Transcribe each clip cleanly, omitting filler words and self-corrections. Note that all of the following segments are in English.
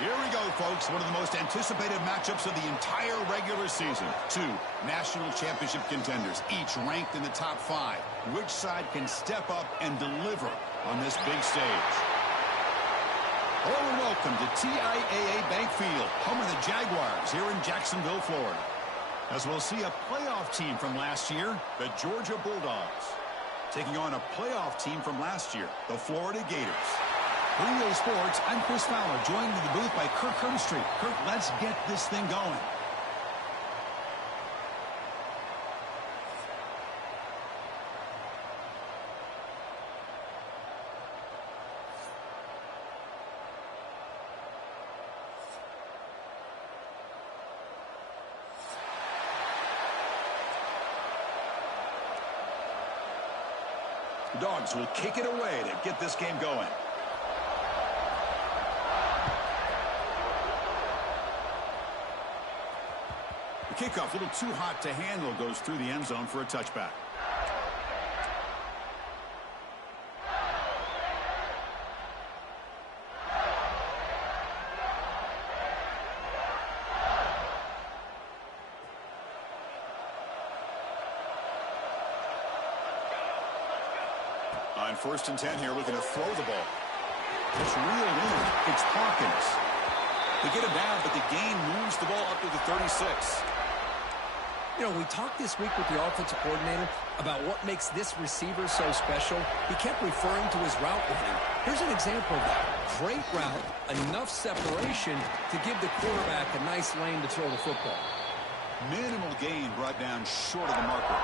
Here we go, folks. One of the most anticipated matchups of the entire regular season. Two national championship contenders, each ranked in the top 5. Which side can step up and deliver on this big stage? Hello and welcome to TIAA Bank Field, home of the Jaguars here in Jacksonville, Florida. As we'll see a playoff team from last year, the Georgia Bulldogs, taking on a playoff team from last year, the Florida Gators. BYL Sports, I'm Chris Fowler, joined in the booth by Kirk Hermstreet. Kirk, let's get this thing going. The Dogs will kick it away to get this game going. The kickoff, a little too hot to handle, goes through the end zone for a touchback. On 1st and 10 here, looking to throw the ball. It's reeled in. It's Hawkins. They get him down, but the gain moves the ball up to the 36. You know, we talked this week with the offensive coordinator about what makes this receiver so special. He kept referring to his route running. Here's an example of that. Great route, enough separation to give the quarterback a nice lane to throw the football. Minimal gain brought down short of the marker.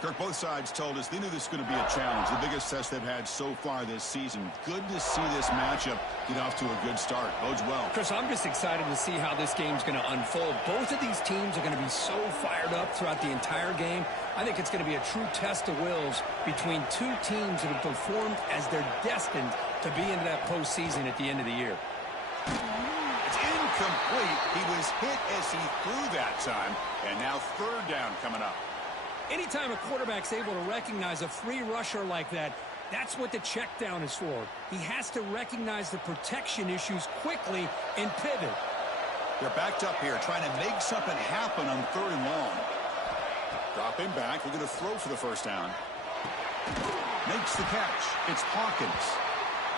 Kirk, both sides told us they knew this was going to be a challenge, the biggest test they've had so far this season. Good to see this matchup get off to a good start. Bodes well. Chris, I'm just excited to see how this game's going to unfold. Both of these teams are going to be so fired up throughout the entire game. I think it's going to be a true test of wills between two teams that have performed as they're destined to be into that postseason at the end of the year. It's incomplete. He was hit as he threw that time, and now 3rd down coming up. Anytime a quarterback's able to recognize a free rusher like that, that's what the check down is for. He has to recognize the protection issues quickly and pivot. They're backed up here, trying to make something happen on 3rd and long. Drop him back. We're going to throw for the 1st down. Makes the catch. It's Hawkins.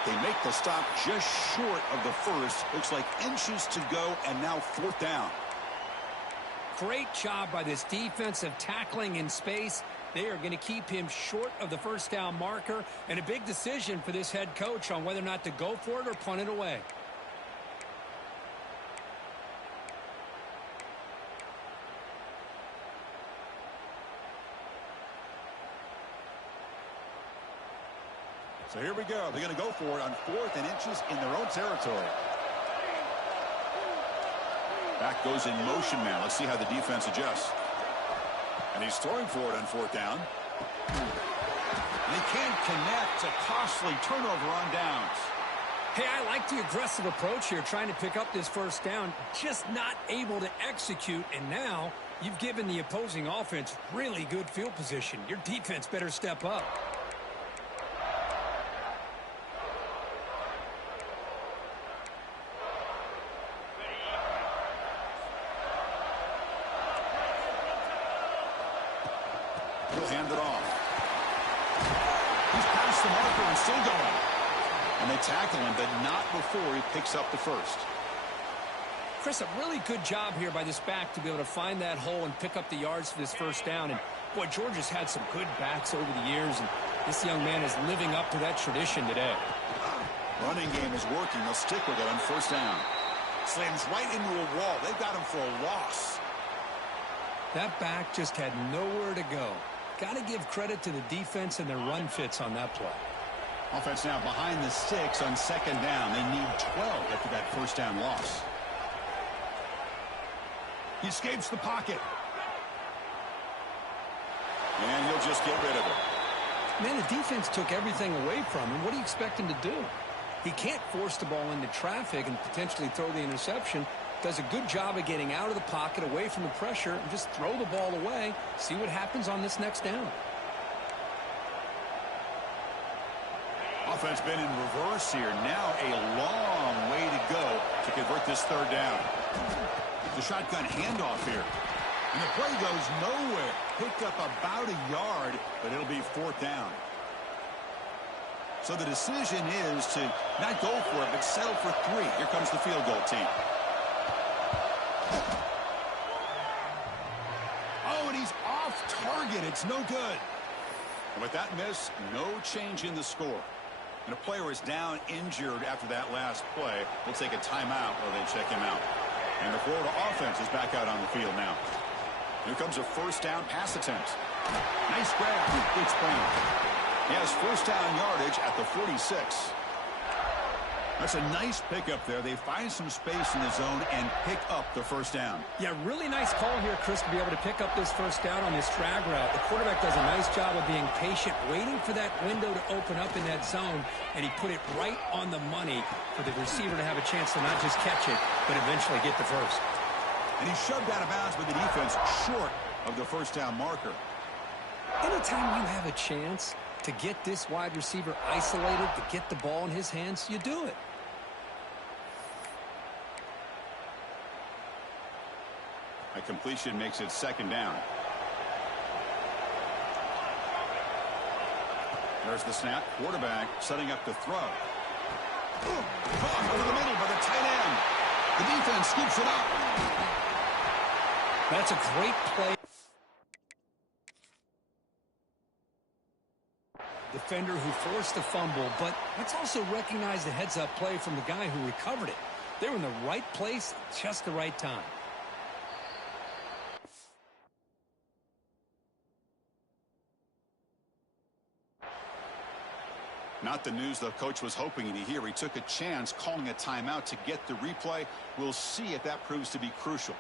They make the stop just short of the 1st. Looks like inches to go, and now 4th down. Great job by this defensive tackling in space. They are going to keep him short of the 1st down marker, and a big decision for this head coach on whether or not to go for it or punt it away. So here we go. They're going to go for it on 4th and inches in their own territory. Back goes in motion now. Let's see how the defense adjusts. And he's throwing for it on 4th down. And he can't connect. A costly turnover on downs. Hey, I like the aggressive approach here, trying to pick up this 1st down, just not able to execute. And now you've given the opposing offense really good field position. Your defense better step up. He'll hand it off. He's past the marker and still going. And they tackle him, but not before he picks up the 1st. Chris, a really good job here by this back to be able to find that hole and pick up the yards for this 1st down. And, boy, Georgia's had some good backs over the years, and this young man is living up to that tradition today. Running game is working. They'll stick with it on 1st down. Slams right into a wall. They've got him for a loss. That back just had nowhere to go. Got to give credit to the defense and their run fits on that play. Offense now behind the 6 on 2nd down. They need 12 after that 1st down loss. He escapes the pocket. And he'll just get rid of it. Man, the defense took everything away from him. What do you expect him to do? He can't force the ball into traffic and potentially throw the interception. Does a good job of getting out of the pocket, away from the pressure, and just throw the ball away. See what happens on this next down. Offense been in reverse here. Now a long way to go to convert this third down. The shotgun handoff here. And the play goes nowhere. Picked up about a yard, but it'll be fourth down. So the decision is to not go for it, but settle for 3. Here comes the field goal team. Oh, and he's off target. It's no good. And with that miss, no change in the score. And a player is down injured after that last play. We'll take a timeout while they check him out. And the Florida offense is back out on the field now. Here comes a first down pass attempt. Nice grab. It's Brown. He has first down yardage at the 46. That's a nice pickup there. They find some space in the zone and pick up the first down. Yeah, really nice call here, Chris, to be able to pick up this first down on this drag route. The quarterback does a nice job of being patient, waiting for that window to open up in that zone, and he put it right on the money for the receiver to have a chance to not just catch it, but eventually get the first. And he shoved out of bounds with the defense short of the first down marker. Anytime you have a chance to get this wide receiver isolated, to get the ball in his hands, you do it. A completion makes it second down. There's the snap. Quarterback setting up to throw. Caught over the middle by the tight end. The defense scoops it up. That's a great play. Defender who forced the fumble, but let's also recognize the heads-up play from the guy who recovered it. They were in the right place at just the right time. Not the news the coach was hoping to hear. He took a chance calling a timeout to get the replay. We'll see if that proves to be crucial.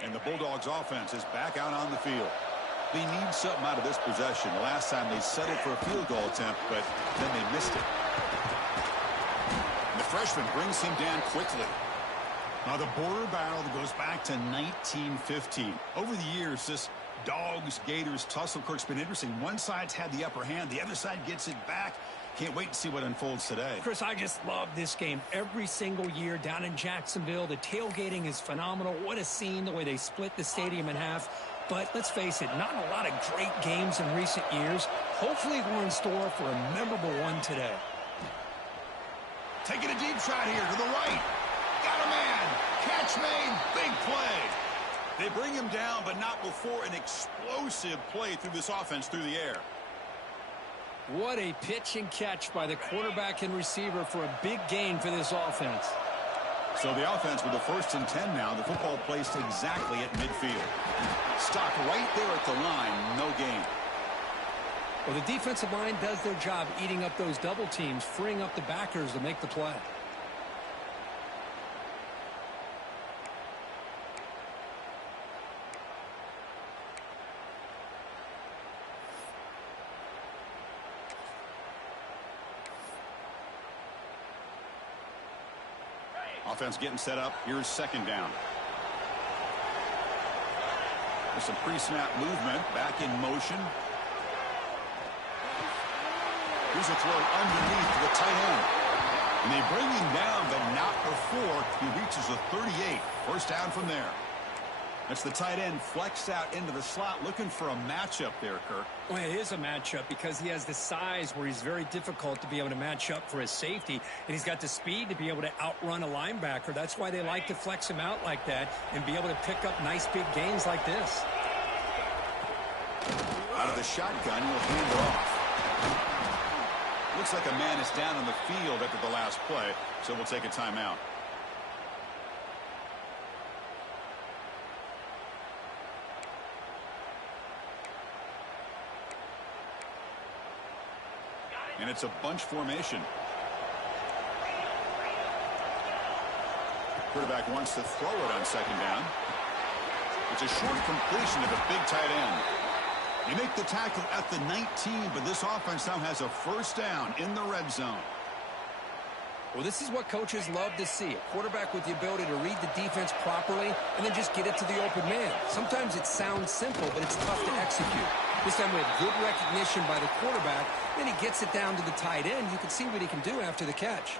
And the Bulldogs offense is back out on the field. They need something out of this possession. Last time they settled for a field goal attempt, but then they missed it. And the freshman brings him down quickly. Now the border battle that goes back to 1915. Over the years, this Dogs-Gators tussle, Kirk's been interesting. One side's had the upper hand. The other side gets it back. Can't wait to see what unfolds today. Chris, I just love this game every single year down in Jacksonville. The tailgating is phenomenal. What a scene, the way they split the stadium in half. But let's face it, not a lot of great games in recent years. Hopefully we're in store for a memorable one today. Taking a deep shot here to the right. Got a man. Catch made. Big play. They bring him down, but not before an explosive play through this offense through the air. What a pitch and catch by the quarterback and receiver for a big gain for this offense. So the offense with the 1st and 10 now. The football placed exactly at midfield. Stopped right there at the line. No gain. Well, the defensive line does their job eating up those double teams, freeing up the backers to make the play. Offense getting set up. Here's second down. There's some pre-snap movement. Back in motion. Here's a throw underneath to the tight end. And they bring him down, but not before he reaches the 38. First down from there. That's the tight end flexed out into the slot, looking for a matchup there, Kirk. Well, it is a matchup because he has the size where he's very difficult to be able to match up for his safety, and he's got the speed to be able to outrun a linebacker. That's why they like to flex him out like that and be able to pick up nice big gains like this. Out of the shotgun, he'll hand it off. Looks like a man is down on the field after the last play, so we'll take a timeout. And it's a bunch formation. Quarterback wants to throw it on second down. It's a short completion of a big tight end. They make the tackle at the 19, but this offense now has a first down in the red zone. Well, this is what coaches love to see. A quarterback with the ability to read the defense properly and then just get it to the open man. Sometimes it sounds simple, but it's tough to execute. This time we have good recognition by the quarterback. Then he gets it down to the tight end. You can see what he can do after the catch.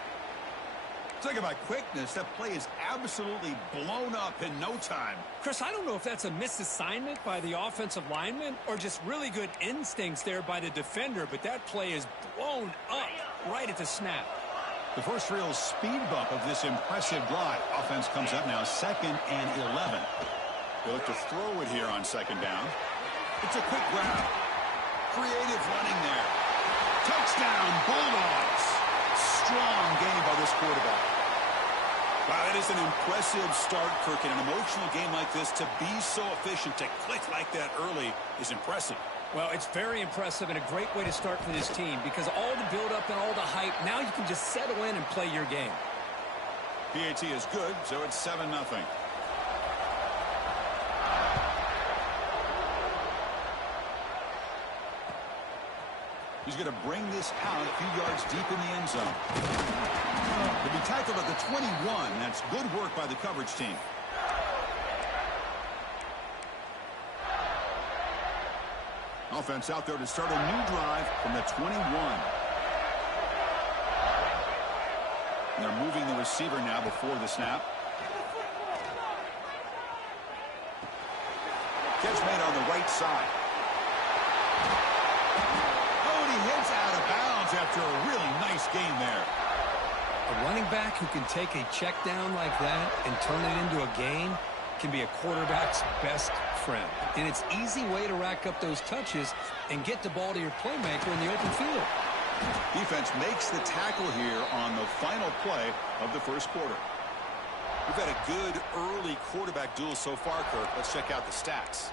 Talk about quickness. That play is absolutely blown up in no time. Chris, I don't know if that's a misassignment by the offensive lineman or just really good instincts there by the defender, but that play is blown up right at the snap. The first real speed bump of this impressive drive. Offense comes up now 2nd and 11. They look to throw it here on 2nd down. It's a quick grab. Creative running there. Touchdown, Bulldogs. Strong game by this quarterback. Wow, that is an impressive start, Kirk. In an emotional game like this, to be so efficient, to click like that early is impressive. Well, it's very impressive and a great way to start for this team because all the build-up and all the hype, now you can just settle in and play your game. PAT is good, so it's 7-0. He's going to bring this out a few yards deep in the end zone. He'll be tackled at the 21. That's good work by the coverage team. Offense out there to start a new drive from the 21. And they're moving the receiver now before the snap. Catch made on the right side. Hits out of bounds after a really nice game there. A running back who can take a check down like that and turn it into a gain can be a quarterback's best friend. And it's an easy way to rack up those touches and get the ball to your playmaker in the open field. Defense makes the tackle here on the final play of the first quarter. We've had a good early quarterback duel so far, Kirk. Let's check out the stats.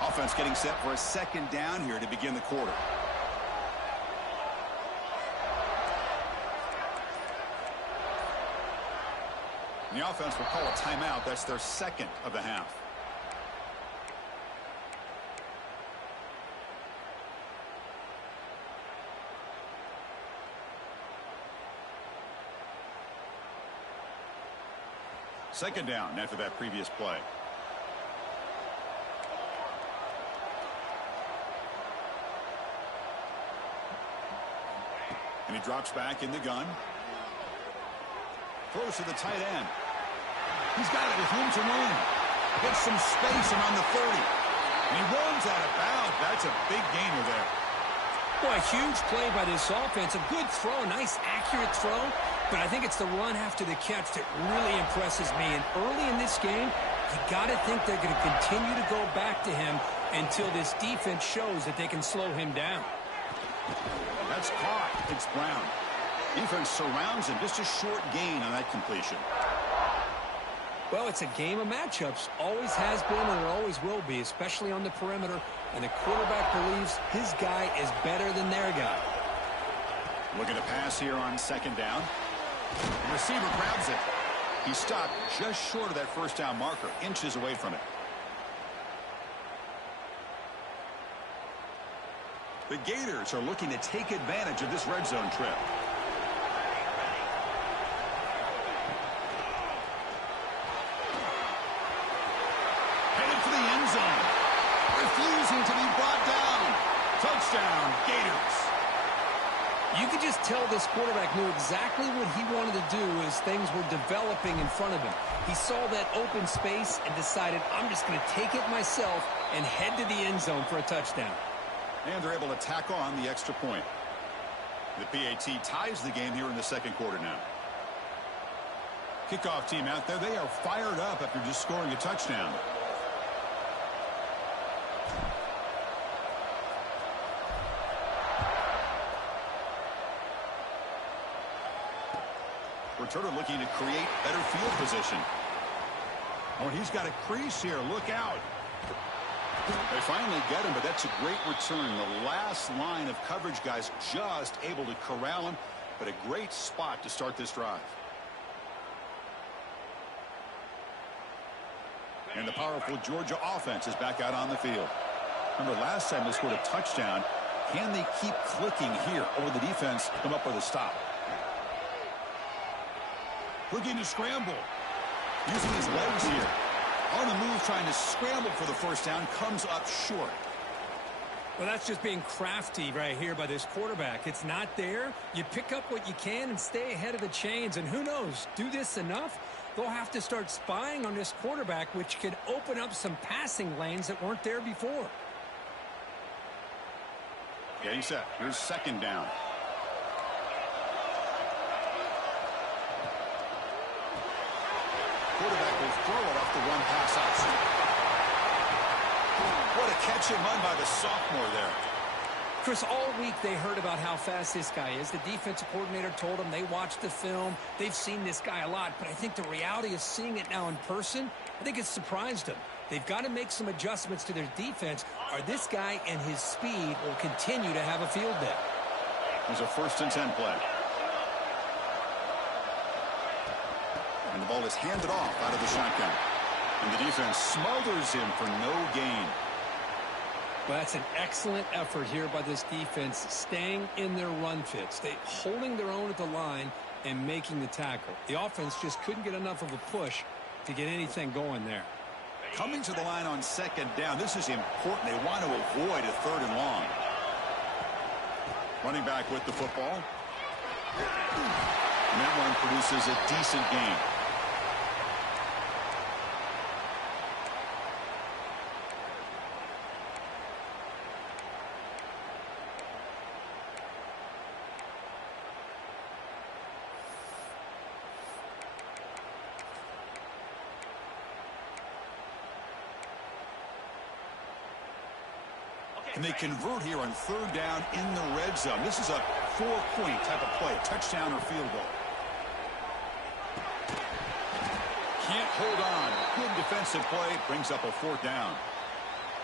Offense getting set for a 2nd down here to begin the quarter. And the offense will call a timeout. That's their 2nd of the half. Second down after that previous play. And he drops back in the gun. Throws to the tight end. He's got it with room to run. Gets some space around the 30. And he runs out of bounds. That's a big gainer there. Boy, a huge play by this offense. A good throw, nice accurate throw. But I think it's the run after the catch that really impresses me. And early in this game, you got to think they're going to continue to go back to him until this defense shows that they can slow him down. That's caught. It's Brown. Defense surrounds him. Just a short gain on that completion. Well, it's a game of matchups. Always has been and it always will be, especially on the perimeter. And the quarterback believes his guy is better than their guy. Looking to pass here on 2nd down. The receiver grabs it. He stopped just short of that 1st down marker, inches away from it. The Gators are looking to take advantage of this red zone trip. Headed for the end zone. Refusing to be brought down. Touchdown, Gators. You could just tell this quarterback knew exactly what he wanted to do as things were developing in front of him. He saw that open space and decided, I'm just going to take it myself and head to the end zone for a touchdown. And they're able to tack on the extra point. The PAT ties the game here in the 2nd quarter now. Kickoff team out there. They are fired up after just scoring a touchdown. Returner looking to create better field position. Oh, he's got a crease here. Look out. They finally get him, but that's a great return. The last line of coverage guys just able to corral him, but a great spot to start this drive. And the powerful Georgia offense is back out on the field. Remember, last time they scored a touchdown. Can they keep clicking here, or will the defense come up with a stop? Looking to scramble. Using his legs here. On the move, trying to scramble for the first down. Comes up short. Well, that's just being crafty right here by this quarterback. It's not there. You pick up what you can and stay ahead of the chains. And who knows, do this enough, they'll have to start spying on this quarterback, which could open up some passing lanes that weren't there before. Getting set. Here's second down. Quarterback will throw it off the one pass option. What a catch and run by the sophomore there. Chris, all week they heard about how fast this guy is. The defensive coordinator told them they watched the film. They've seen this guy a lot, but I think the reality of seeing it now in person, I think it's surprised them. They've got to make some adjustments to their defense, or this guy and his speed will continue to have a field day. There's a 1st and 10 play. And the ball is handed off out of the shotgun. And the defense smothers him for no gain. Well, that's an excellent effort here by this defense, staying in their run fits. They holding their own at the line and making the tackle. The offense just couldn't get enough of a push to get anything going there. Coming to the line on second down, this is important. They want to avoid a 3rd and long. Running back with the football. And that one produces a decent gain. And they convert here on 3rd down in the red zone. This is a 4-point type of play, touchdown or field goal. Can't hold on. Good defensive play, brings up a 4th down.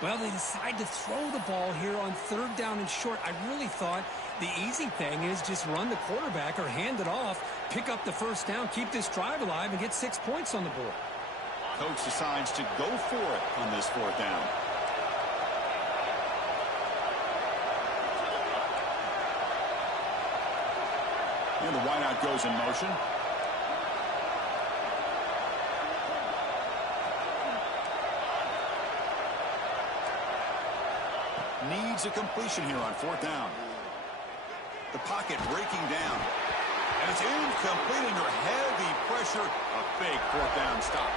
Well, they decide to throw the ball here on 3rd down and short. I really thought the easy thing is just run the quarterback or hand it off, pick up the 1st down, keep this drive alive, and get 6 points on the board. Coach decides to go for it on this 4th down. And the wideout goes in motion. Needs a completion here on 4th down. The pocket breaking down. And it's incomplete under heavy pressure. A big 4th down stop.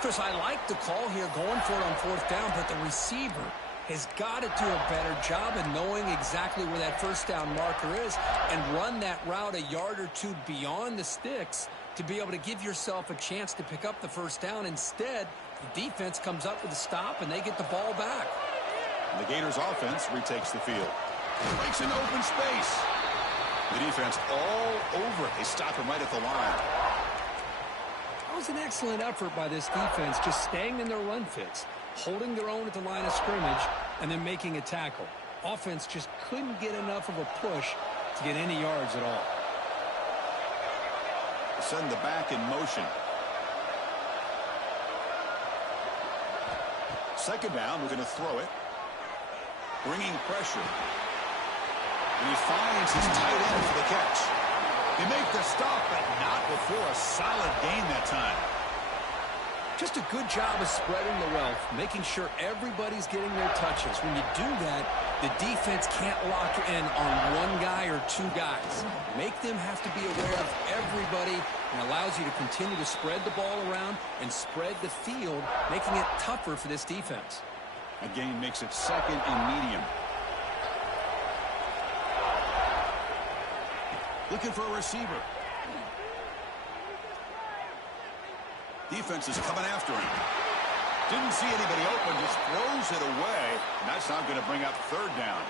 Chris, I like the call here going for it on 4th down, but the receiver has got to do a better job of knowing exactly where that 1st down marker is and run that route a yard or two beyond the sticks to be able to give yourself a chance to pick up the 1st down. Instead, the defense comes up with a stop and they get the ball back. And the Gators offense retakes the field. Breaks an open space. The defense all over it. They stop him right at the line. That was an excellent effort by this defense, just staying in their run fits, holding their own at the line of scrimmage, and then making a tackle. Offense just couldn't get enough of a push to get any yards at all. Send the back in motion. Second down, we're going to throw it. Bringing pressure. And he finds his tight end for the catch. They make the stop, but not before a solid gain that time. Just a good job of spreading the wealth, making sure everybody's getting their touches. When you do that, the defense can't lock in on one guy or 2 guys. Make them have to be aware of everybody, and allows you to continue to spread the ball around and spread the field, making it tougher for this defense. A gain makes it second and medium. Looking for a receiver. Defense is coming after him. Didn't see anybody open, just throws it away. And that's not going to bring up 3rd down.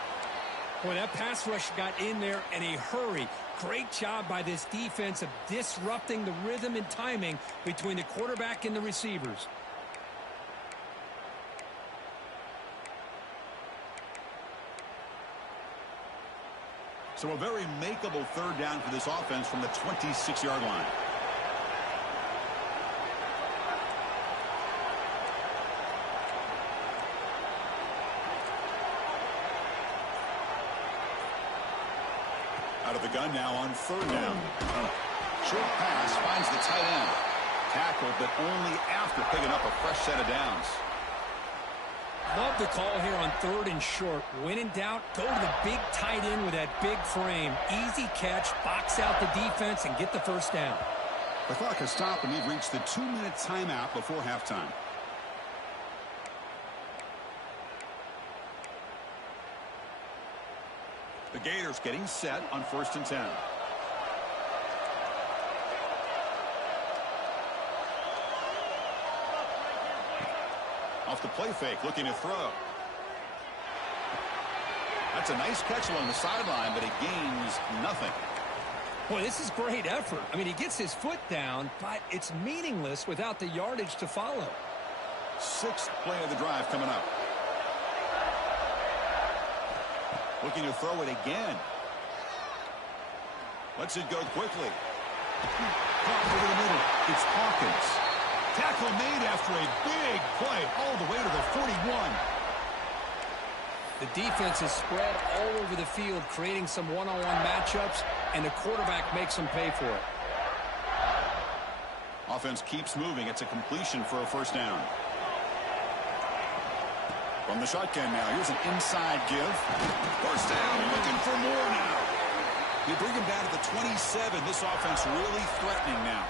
Boy, that pass rush got in there in a hurry. Great job by this defense of disrupting the rhythm and timing between the quarterback and the receivers. So a very makeable 3rd down for this offense from the 26-yard line. run now on third down. Short pass finds the tight end. Tackled, but only after picking up a fresh set of downs. Love the call here on third and short. When in doubt, go to the big tight end with that big frame. Easy catch, box out the defense, and get the first down. The clock has stopped, and we've reached the 2-minute timeout before halftime. The Gators getting set on 1st and 10. Off the play fake, looking to throw. That's a nice catch along the sideline, but it gains nothing. Boy, this is great effort. I mean, he gets his foot down, but it's meaningless without the yardage to follow. 6th play of the drive coming up. Looking to throw it again. Lets it go quickly. Caught over the middle. It's Hawkins. Tackle made after a big play all the way to the 41. The defense is spread all over the field, creating some one-on-one matchups, and the quarterback makes them pay for it. Offense keeps moving. It's a completion for a first down. From the shotgun now, here's an inside give. First down, looking for more now. They bring him down to the 27. This offense really threatening now.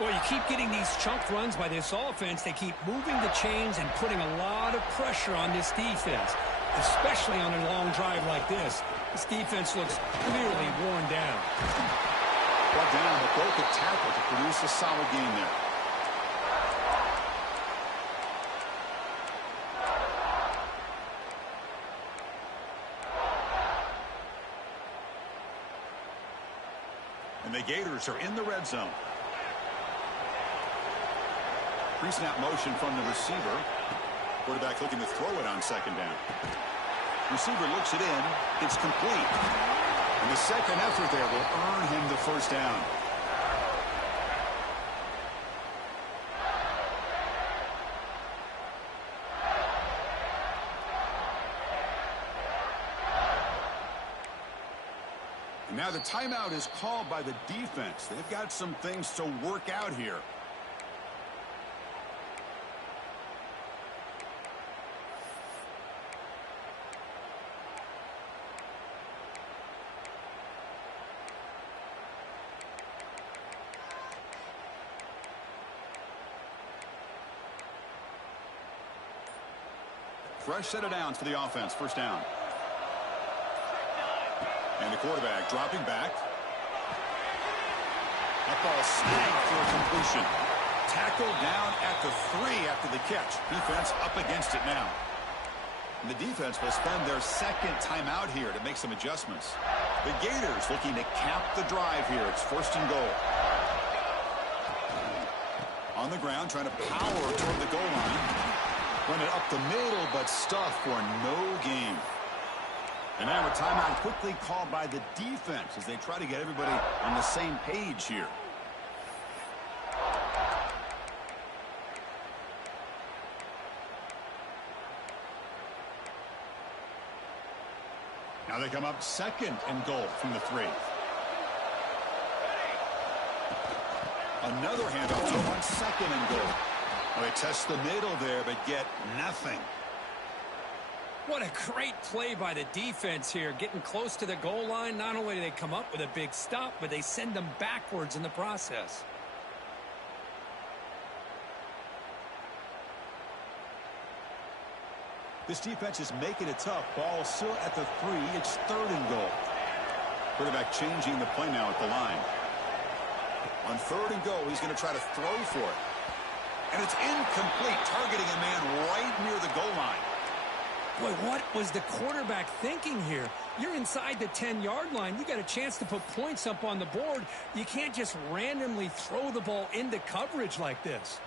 Well, you keep getting these chunk runs by this offense. They keep moving the chains and putting a lot of pressure on this defense, especially on a long drive like this. This defense looks clearly worn down. Brought down, but broke a tackle to produce a solid game there. And the Gators are in the red zone. Pre-snap motion from the receiver. Quarterback looking to throw it on 2nd down. Receiver looks it in. It's complete. And the second effort there will earn him the first down. And now the timeout is called by the defense. They've got some things to work out here. Fresh set of downs for the offense. First down. And the quarterback dropping back. That ball snagged for a completion. Tackled down at the 3 after the catch. Defense up against it now. And the defense will spend their second timeout here to make some adjustments. The Gators looking to cap the drive here. It's 1st and goal. On the ground, trying to power toward the goal line. Run it up the middle, but stuffed for no gain. And now a timeout quickly called by the defense as they try to get everybody on the same page here. Now they come up 2nd and goal from the 3. Another handoff to on 2nd and goal. Well, they test the middle there, but get nothing. What a great play by the defense here, getting close to the goal line. Not only do they come up with a big stop, but they send them backwards in the process. This defense is making it tough. Ball still at the 3. It's 3rd and goal. Quarterback changing the play now at the line. On 3rd and goal, he's going to try to throw for it. And it's incomplete, targeting a man right near the goal line. Boy, what was the quarterback thinking here? You're inside the 10-yard line. You got a chance to put points up on the board. You can't just randomly throw the ball into coverage like this.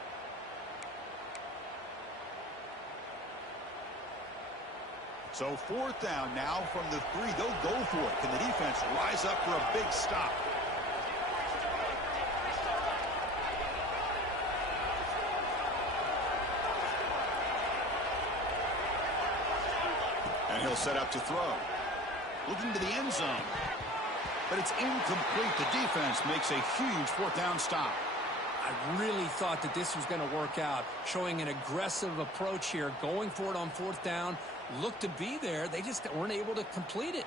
So 4th down now from the 3. They'll go for it. Can the defense rise up for a big stop? And he'll set up to throw. Looking to the end zone. but it's incomplete. The defense makes a huge fourth down stop. I really thought that this was going to work out, showing an aggressive approach here, going for it on fourth down. Looked to be there. They just weren't able to complete it.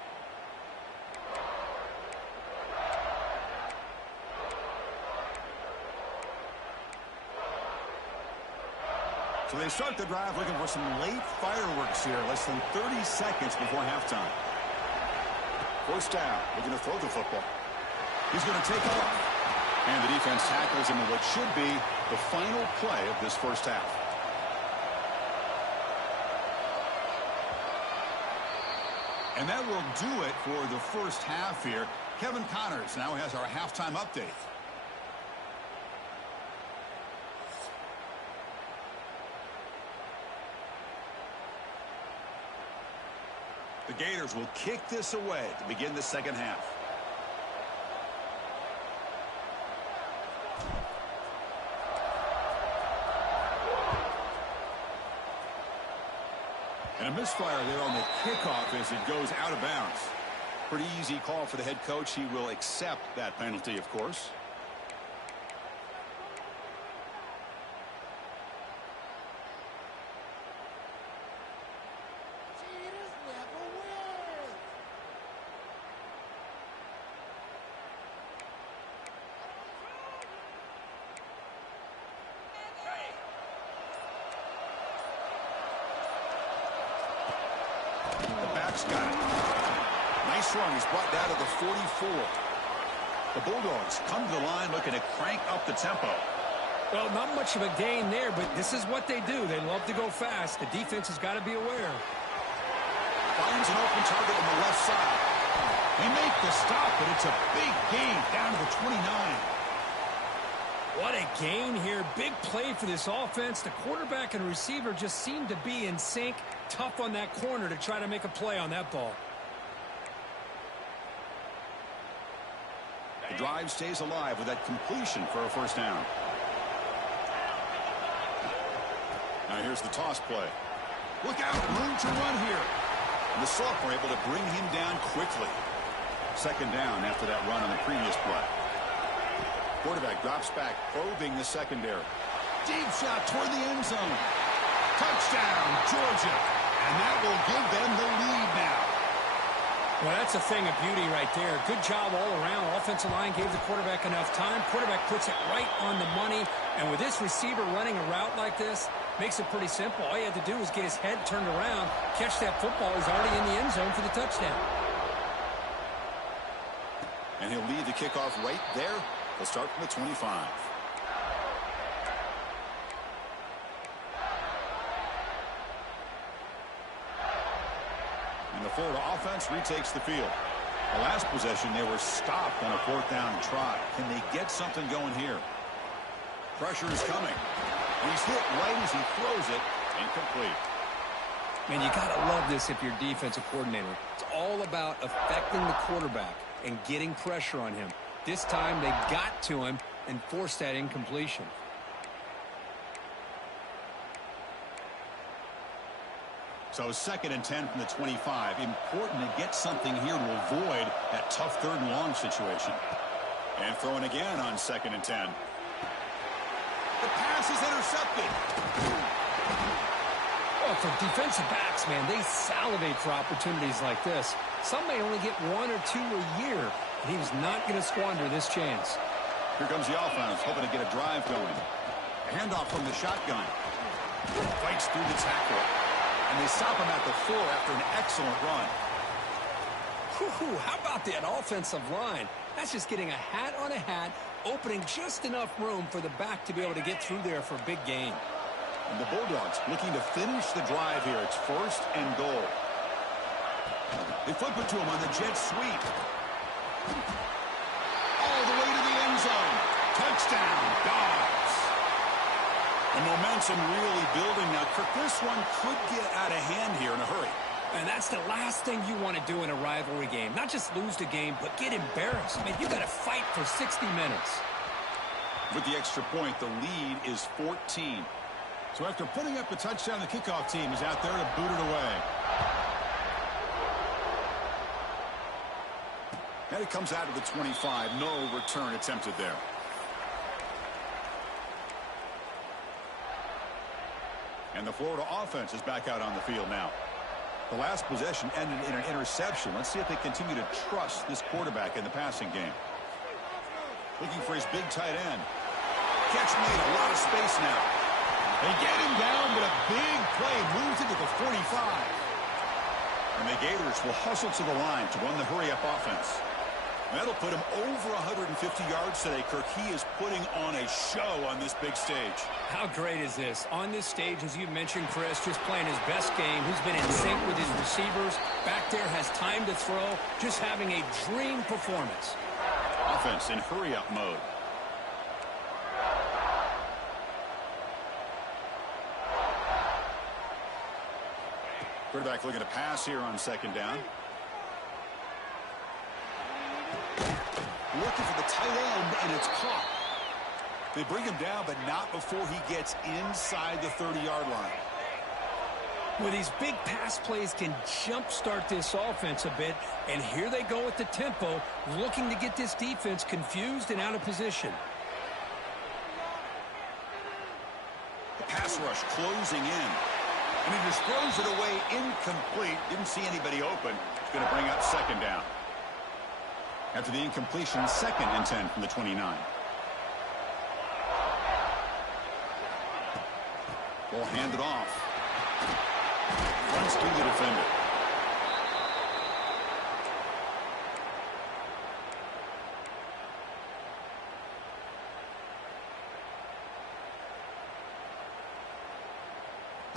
So they start the drive looking for some late fireworks here, less than 30 seconds before halftime. First down, looking to throw the football. He's going to take off. And the defense tackles him in what should be the final play of this first half. And that will do it for the first half here. Kevin Connors now has our halftime update. The Gators will kick this away to begin the second half. And a misfire there on the kickoff as it goes out of bounds. Pretty easy call for the head coach. He will accept that penalty, of course. Got it. Nice run. He's brought down to the 44. The Bulldogs come to the line looking to crank up the tempo. Well, not much of a gain there, but this is what they do. They love to go fast. The defense has got to be aware. Finds an open target on the left side. They make the stop, but it's a big gain down to the 29. What a gain here. Big play for this offense. The quarterback and receiver just seem to be in sync. Tough on that corner to try to make a play on that ball. The drive stays alive with that completion for a first down. Now here's the toss play. Look out, room to run here. And the Soft were able to bring him down quickly. Second down after that run on the previous play. Quarterback drops back, probing the secondary. Deep shot toward the end zone. Touchdown, Georgia. And that will give them the lead now. Well, that's a thing of beauty right there. Good job all around. Offensive line gave the quarterback enough time. Quarterback puts it right on the money. And with this receiver running a route like this, makes it pretty simple. All you have to do is get his head turned around, catch that football. He's already in the end zone for the touchdown. And he'll lead the kickoff right there. They'll start from the 25. And the Florida offense retakes the field. The last possession, they were stopped on a fourth down try. Can they get something going here? Pressure is coming. He's hit right as he throws it. Incomplete. Man, you got to love this if you're defensive coordinator. It's all about affecting the quarterback and getting pressure on him. This time they got to him and forced that incompletion. So 2nd and 10 from the 25. Important to get something here to avoid that tough 3rd and long situation. And throwing again on 2nd and 10. The pass is intercepted. Well, for defensive backs, man, they salivate for opportunities like this. Some may only get 1 or 2 a year. And he was not going to squander this chance. Here comes the offense, hoping to get a drive going. A handoff from the shotgun. Fights through the tackle. And they stop him at the 4 after an excellent run. Whew, how about that offensive line? That's just getting a hat on a hat, opening just enough room for the back to be able to get through there for a big gain. And the Bulldogs looking to finish the drive here. It's 1st and goal. They flip it to him on the jet sweep. All the way to the end zone. Touchdown, Dogs. And momentum really building now. Kirk, this one could get out of hand here in a hurry. And that's the last thing you want to do in a rivalry game. Not just lose the game, but get embarrassed. I mean, you got to fight for 60 minutes. With the extra point, the lead is 14. So after putting up the touchdown, the kickoff team is out there to boot it away. And it comes out of the 25. No return attempted there. And the Florida offense is back out on the field now. The last possession ended in an interception. Let's see if they continue to trust this quarterback in the passing game. Looking for his big tight end. Catch made, a lot of space now. They get him down, but a big play moves into the 45. And the Gators will hustle to the line to run the hurry-up offense. That'll put him over 150 yards today, Kirk. He is putting on a show on this big stage. How great is this? On this stage, as you mentioned, Chris, just playing his best game. He's been in sync with his receivers. Back there, has time to throw. Just having a dream performance. Offense in hurry-up mode. Quarterback looking to pass here on second down. Looking for the tight end, and it's caught. They bring him down, but not before he gets inside the 30-yard line. Well, these big pass plays can jumpstart this offense a bit, and here they go with the tempo, looking to get this defense confused and out of position. The pass rush closing in, and he just throws it away incomplete. Didn't see anybody open. It's going to bring up second down. After the incompletion, 2nd and 10 from the 29. Ball handed off. Runs through the defender.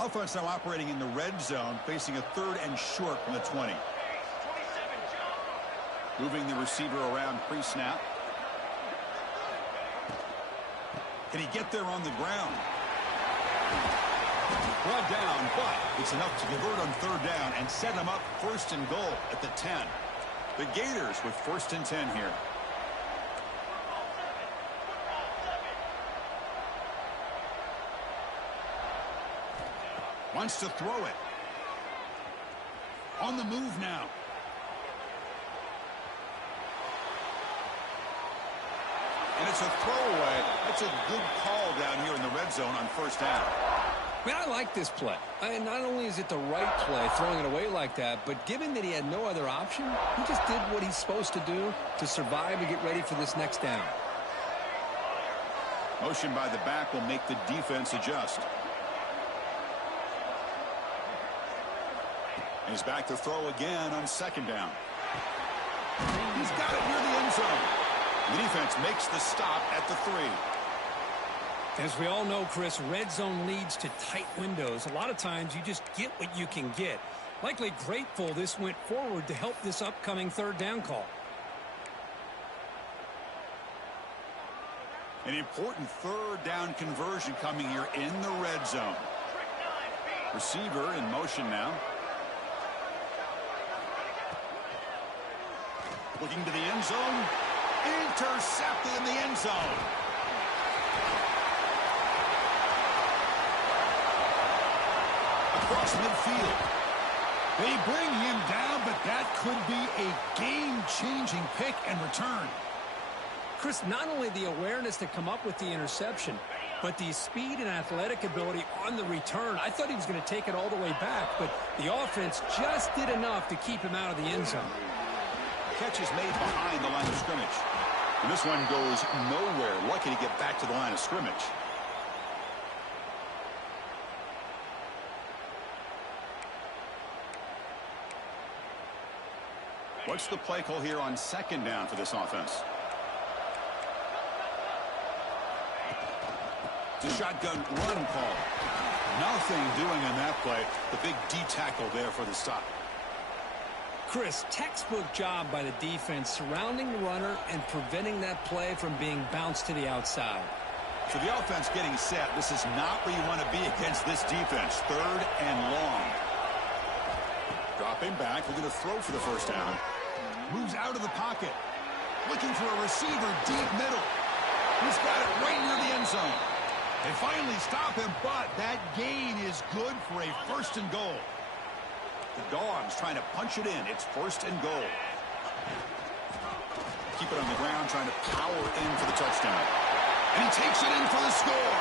Offense now operating in the red zone, facing a 3rd and short from the 20. Moving the receiver around pre-snap. Can he get there on the ground? Brought down, but it's enough to convert on 3rd down and set him up 1st and goal at the 10. The Gators with 1st and 10 here. Wants to throw it. On the move now. And it's a throwaway. That's a good call down here in the red zone on 1st down. Man, I like this play. And not only is it the right play, throwing it away like that, but given that he had no other option, he just did what he's supposed to do to survive and get ready for this next down. Motion by the back will make the defense adjust. He's back to throw again on 2nd down. He's got it near the end zone. The defense makes the stop at the 3. As we all know, Chris, red zone leads to tight windows. A lot of times you just get what you can get. Likely grateful this went forward to help this upcoming 3rd down call. An important 3rd down conversion coming here in the red zone. Receiver in motion now. Looking to the end zone. Intercepted in the end zone. Across midfield. They bring him down, but that could be a game-changing pick and return. Chris, not only the awareness to come up with the interception, but the speed and athletic ability on the return. I thought he was going to take it all the way back, but the offense just did enough to keep him out of the end zone. Catch is made behind the line of scrimmage. And this one goes nowhere. Lucky to get back to the line of scrimmage. What's the play call here on 2nd down for this offense? It's a shotgun run call. Nothing doing on that play. The big D tackle there for the stop. Chris, textbook job by the defense surrounding the runner and preventing that play from being bounced to the outside. So the offense getting set. This is not where you want to be against this defense. 3rd and long. Dropping back. Looking to throw for the 1st down. Moves out of the pocket. Looking for a receiver deep middle. He's got it right near the end zone. They finally stop him, but that gain is good for a 1st and goal. The Dogs trying to punch it in. It's 1st and goal. keep it on the ground, trying to power in for the touchdown. And he takes it in for the score.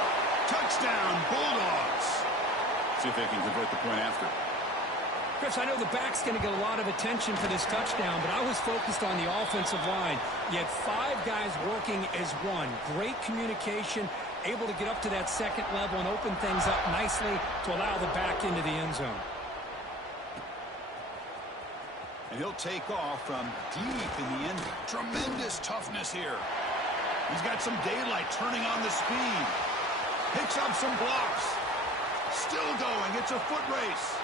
Touchdown, Bulldogs. See if they can convert the point after. Chris, I know the back's going to get a lot of attention for this touchdown, but I was focused on the offensive line. You had 5 guys working as one. Great communication, able to get up to that second level and open things up nicely to allow the back into the end zone. And he'll take off from deep in the end. Tremendous toughness here. He's got some daylight turning on the speed. Picks up some blocks. Still going. It's a foot race.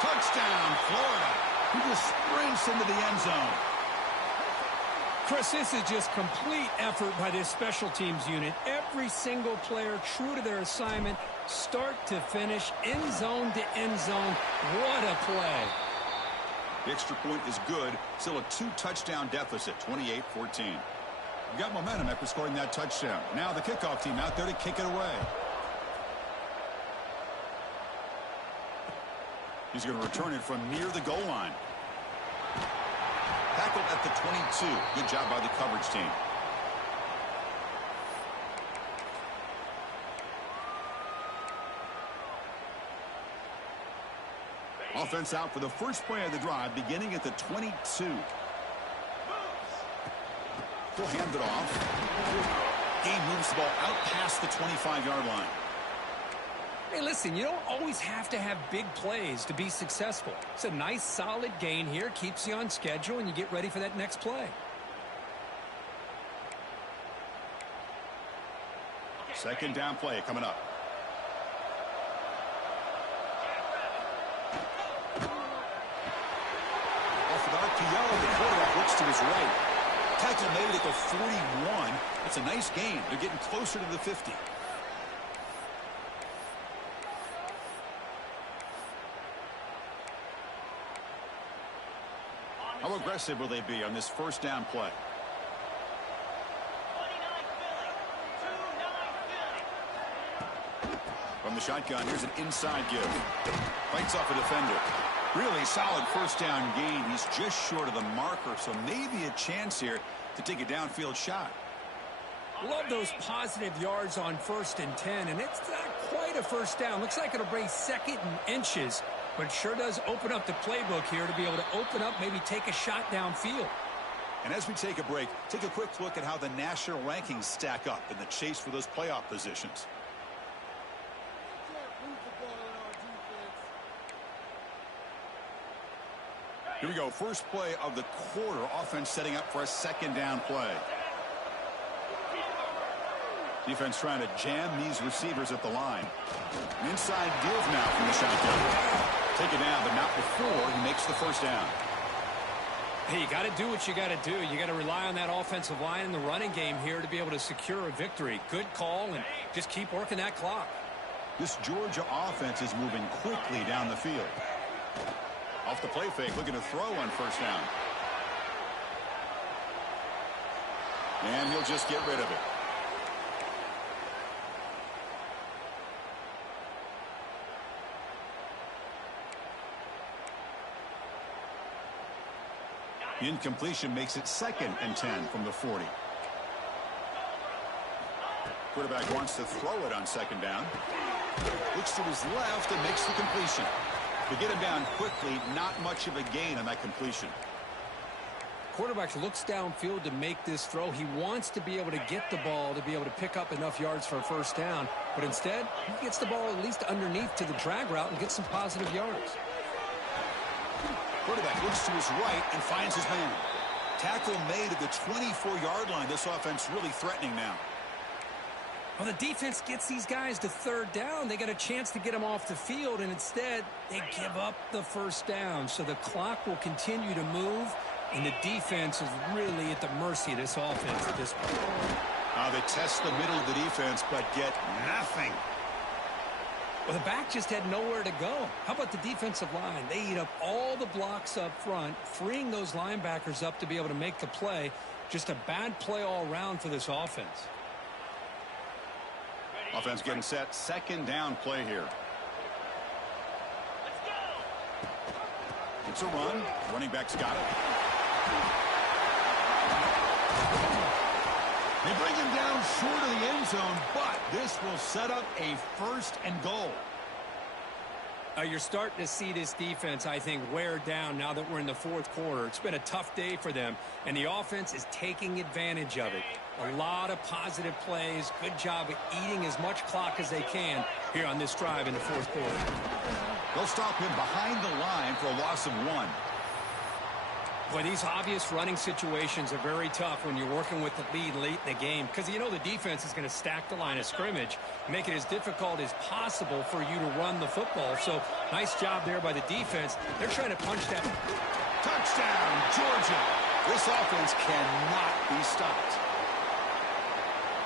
Touchdown, Florida. He just sprints into the end zone. Chris, this is just complete effort by this special teams unit. Every single player true to their assignment, start to finish, end zone to end zone. What a play. The extra point is good. Still a 2-touchdown deficit, 28-14. You got momentum after scoring that touchdown. Now the kickoff team out there to kick it away. He's going to return it from near the goal line. Tackled at the 22. Good job by the coverage team. Offense out for the first play of the drive, beginning at the 22. He'll hand it off. Game moves the ball out past the 25-yard line. Hey, listen, you don't always have to have big plays to be successful. It's a nice, solid gain here. Keeps you on schedule, and you get ready for that next play. Second down play coming up. Off the RPO, the quarterback looks to his right. Tackle made at the 41. That's a nice gain. They're getting closer to the 50. How aggressive will they be on this first down play? From the shotgun, here's an inside give. Fights off a defender. Really solid first down gain. He's just short of the marker, so maybe a chance here to take a downfield shot. Love those positive yards on 1st and 10, and it's not quite a first down. Looks like it'll bring 2nd and inches, but it sure does open up the playbook here to be able to open up, maybe take a shot downfield. And as we take a break, take a quick look at how the national rankings stack up in the chase for those playoff positions. Here we go. First play of the quarter. Offense setting up for a second down play. Defense trying to jam these receivers at the line. An inside give now from the shotgun. Take it down, but not before he makes the first down. Hey, you got to do what you got to do. You got to rely on that offensive line in the running game here to be able to secure a victory. Good call, and just keep working that clock. This Georgia offense is moving quickly down the field. Off the play fake, looking to throw on first down. And he'll just get rid of it. The incompletion makes it 2nd and 10 from the 40. Quarterback wants to throw it on second down. Looks to his left and makes the completion. To get him down quickly, not much of a gain on that completion. Quarterback looks downfield to make this throw. He wants to be able to get the ball to be able to pick up enough yards for a first down. But instead, he gets the ball at least underneath to the drag route and gets some positive yards. Quarterback looks to his right and finds his man. Tackle made at the 24-yard line. This offense really threatening now. Well, the defense gets these guys to third down. They got a chance to get them off the field, and instead they give up the first down. So the clock will continue to move, and the defense is really at the mercy of this offense at this point. They test the middle of the defense, but get nothing. Well, the back just had nowhere to go. How about the defensive line? They eat up all the blocks up front, freeing those linebackers up to be able to make the play. Just a bad play all around for this offense. Offense getting set. Second down play here. It's a run. Running back's got it. They bring him down short of the end zone, but this will set up a 1st and goal. You're starting to see this defense, I think, wear down now that we're in the 4th quarter. It's been a tough day for them, and the offense is taking advantage of it. A lot of positive plays. Good job of eating as much clock as they can here on this drive in the 4th quarter. They'll stop him behind the line for a loss of 1. Boy, these obvious running situations are very tough when you're working with the lead late in the game because you know the defense is going to stack the line of scrimmage, make it as difficult as possible for you to run the football. So, nice job there by the defense. They're trying to punch that. Touchdown, Georgia. This offense cannot be stopped.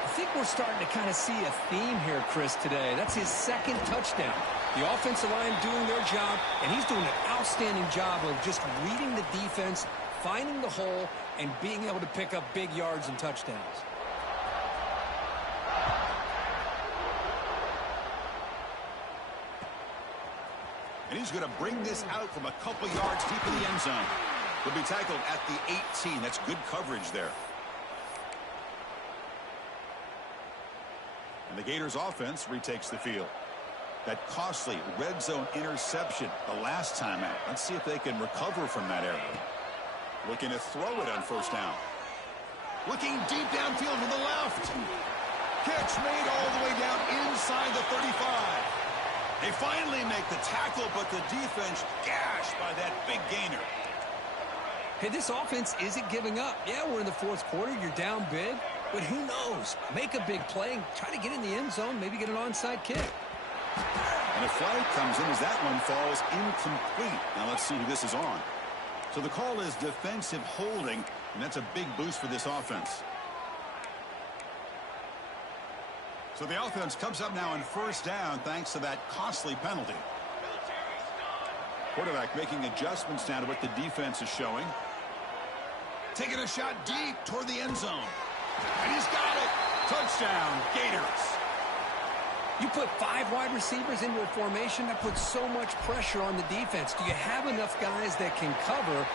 I think we're starting to kind of see a theme here, Chris, today. That's his 2nd touchdown. The offensive line doing their job, and he's doing an outstanding job of just reading the defense, finding the hole, and being able to pick up big yards and touchdowns. And he's going to bring this out from a couple yards deep in the end zone. He'll be tackled at the 18. That's good coverage there. And the Gators offense retakes the field. That costly red zone interception the last time out. Let's see if they can recover from that error. Looking to throw it on 1st down. Looking deep downfield to the left. Catch made all the way down inside the 35. They finally make the tackle, but the defense gashed by that big gainer. Hey, this offense isn't giving up. Yeah, we're in the 4th quarter. You're down big. But who knows? Make a big play. Try to get in the end zone. Maybe get an onside kick. And a flag comes in as that one falls incomplete. Now let's see who this is on. So the call is defensive holding, and that's a big boost for this offense. So the offense comes up now on 1st down thanks to that costly penalty. Quarterback making adjustments now to what the defense is showing. Taking a shot deep toward the end zone. And he's got it. Touchdown, Gators. You put 5 wide receivers into a formation that puts so much pressure on the defense. Do you have enough guys that can cover?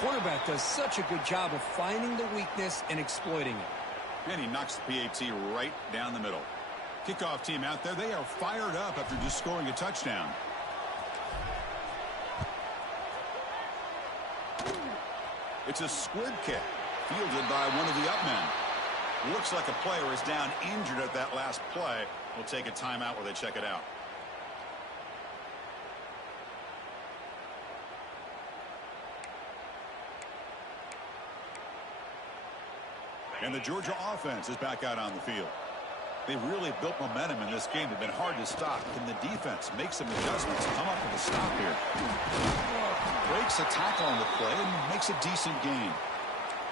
Quarterback does such a good job of finding the weakness and exploiting it. And he knocks the PAT right down the middle. Kickoff team out there. They are fired up after just scoring a touchdown. It's a squib kick fielded by one of the up men. Looks like a player is down injured at that last play. We'll take a timeout while they check it out. And the Georgia offense is back out on the field. They've really built momentum in this game. They've been hard to stop. Can the defense make some adjustments, come up with a stop here? Breaks a tackle on the play and makes a decent gain.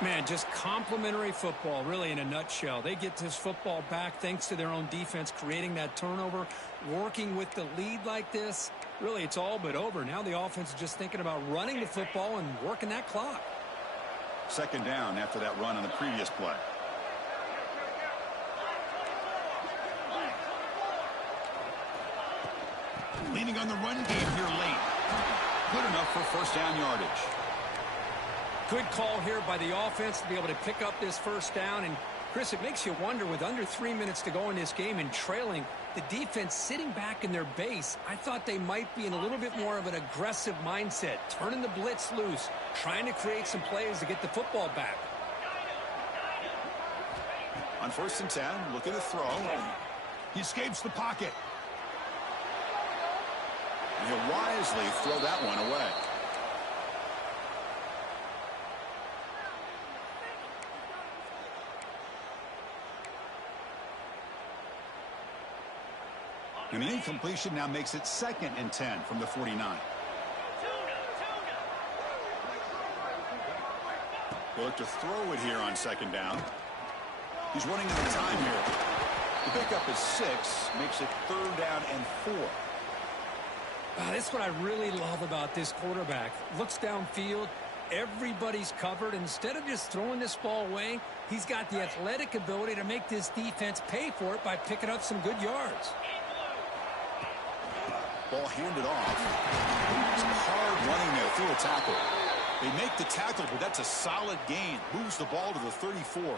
Man, just complimentary football, really, in a nutshell. They get this football back thanks to their own defense, creating that turnover, working with the lead like this. Really, it's all but over. Now the offense is just thinking about running the football and working that clock. 2nd down after that run on the previous play. Leaning on the run game here late. Good enough for 1st down yardage. Good call here by the offense to be able to pick up this 1st down. And, Chris, it makes you wonder, with under 3 minutes to go in this game and trailing, the defense sitting back in their base, I thought they might be in a little bit more of an aggressive mindset, turning the blitz loose, trying to create some plays to get the football back. On 1st and 10, looking to throw. He escapes the pocket. And he'll wisely throw that one away. And the incompletion now makes it 2nd and 10 from the 49. They'll look to throw it here on 2nd down. He's running out of time here. The pickup is 6, makes it 3rd down and 4. That's what I really love about this quarterback. Looks downfield. Everybody's covered. Instead of just throwing this ball away, he's got the athletic ability to make this defense pay for it by picking up some good yards. Ball handed off. Some hard running there through a tackle. They make the tackle, but that's a solid gain. Moves the ball to the 34.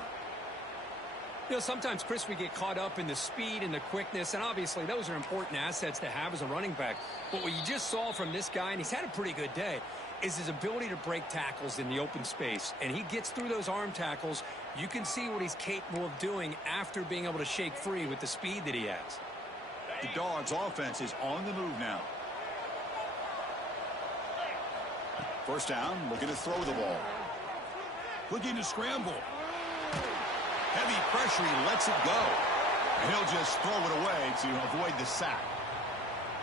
You know, sometimes, Chris, we get caught up in the speed and the quickness, and obviously those are important assets to have as a running back. But what you just saw from this guy, and he's had a pretty good day, is his ability to break tackles in the open space. And he gets through those arm tackles. You can see what he's capable of doing after being able to shake free with the speed that he has. The Dogs' offense is on the move now. First down, looking to throw the ball. Looking to scramble. Heavy pressure, he lets it go. And he'll just throw it away to avoid the sack.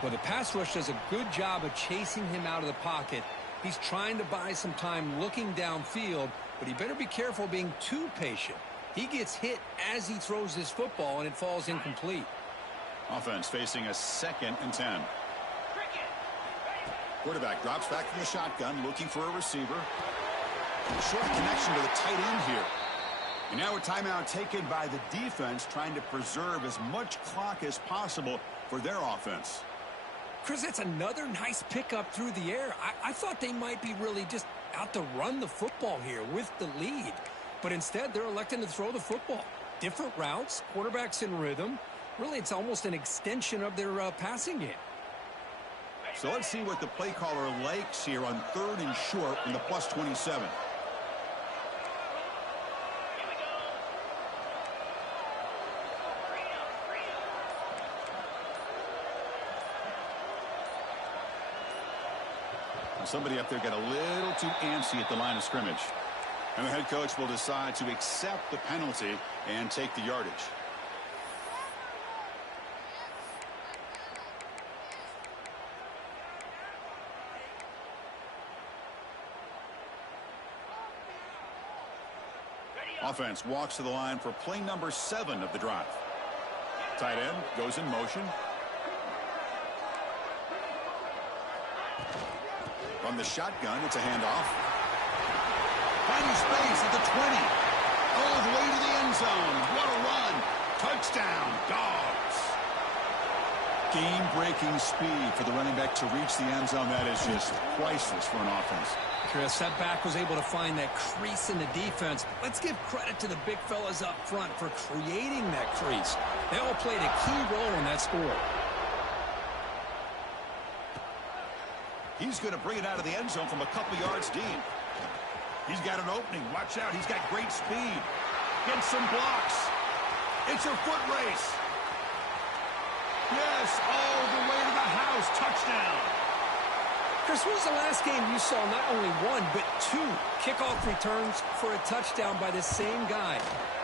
Well, the pass rush does a good job of chasing him out of the pocket. He's trying to buy some time looking downfield, but he better be careful being too patient. He gets hit as he throws his football, and it falls incomplete. Offense facing a 2nd and 10. Quarterback drops back from the shotgun, looking for a receiver. Short connection to the tight end here. And now a timeout taken by the defense, trying to preserve as much clock as possible for their offense. Chris, that's another nice pickup through the air. I thought they might be really just out to run the football here with the lead. But instead, they're electing to throw the football. Different routes, quarterbacks in rhythm. Really, it's almost an extension of their passing game. So let's see what the play caller likes here on 3rd and short from the +27. Somebody up there got a little too antsy at the line of scrimmage. And the head coach will decide to accept the penalty and take the yardage. Offense walks to the line for play number 7 of the drive. Tight end goes in motion. From the shotgun, it's a handoff. Finding space at the 20. All the way to the end zone. What a run. Touchdown, Dogs. Game-breaking speed for the running back to reach the end zone. That is just priceless for an offense. Chris, that back was able to find that crease in the defense. Let's give credit to the big fellas up front for creating that crease. They all played a key role in that score. He's going to bring it out of the end zone from a couple yards deep. He's got an opening. Watch out. He's got great speed. Gets some blocks. It's a foot race. Yes, all the way to the house. Touchdown. Chris, when was the last game you saw not only 1, but 2 kickoff returns for a touchdown by the same guy?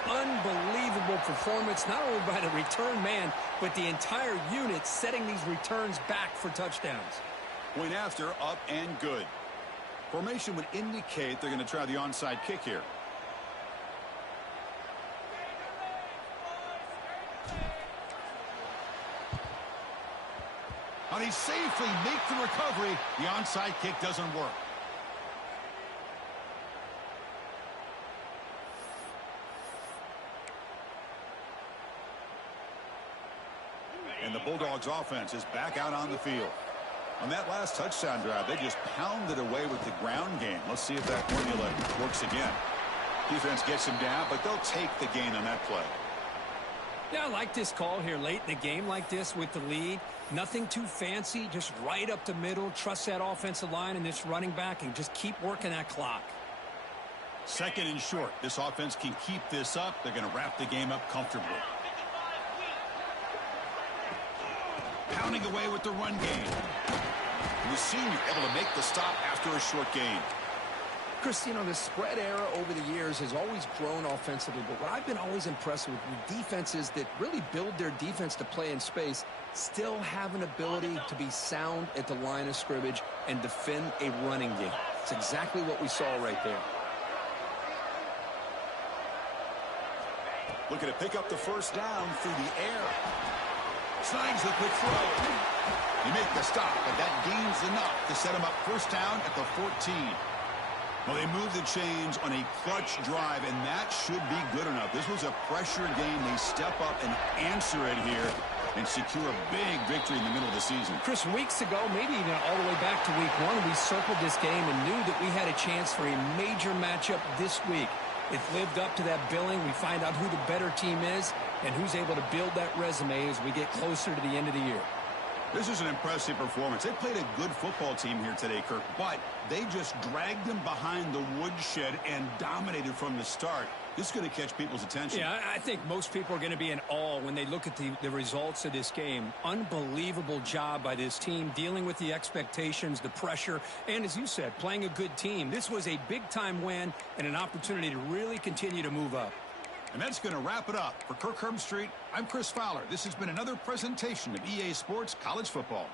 Unbelievable performance, not only by the return man, but the entire unit setting these returns back for touchdowns. Point after, up and good. Formation would indicate they're going to try the onside kick here. And he safely makes the recovery. The onside kick doesn't work. And the Bulldogs offense is back out on the field. On that last touchdown drive, they just pounded away with the ground game. Let's see if that formula works again. Defense gets him down, but they'll take the gain on that play. Yeah, I like this call here late in the game like this with the lead. Nothing too fancy, just right up the middle. Trust that offensive line and this running back and just keep working that clock. 2nd and short. This offense can keep this up. They're going to wrap the game up comfortably. Pounding away with the run game. The senior able to make the stop after a short gain. Chris, you know, the spread era over the years has always grown offensively, but what I've been always impressed with defenses that really build their defense to play in space still have an ability to be sound at the line of scrimmage and defend a running game. It's exactly what we saw right there. Looking to pick up the first down through the air. Slides the quick throw. You make the stop, but that gains enough to set him up first down at the 14. Well, they move the chains on a clutch drive, and that should be good enough. This was a pressure game. They step up and answer it here and secure a big victory in the middle of the season. Chris, weeks ago, maybe even all the way back to week 1, we circled this game and knew that we had a chance for a major matchup this week. It lived up to that billing. We find out who the better team is and who's able to build that resume as we get closer to the end of the year. This is an impressive performance. They played a good football team here today, Kirk, but they just dragged them behind the woodshed and dominated from the start. This is going to catch people's attention. Yeah, I think most people are going to be in awe when they look at the results of this game. Unbelievable job by this team, dealing with the expectations, the pressure, and as you said, playing a good team. This was a big-time win and an opportunity to really continue to move up. And that's going to wrap it up. For Kirk Herbstreit, I'm Chris Fowler. This has been another presentation of EA Sports College Football.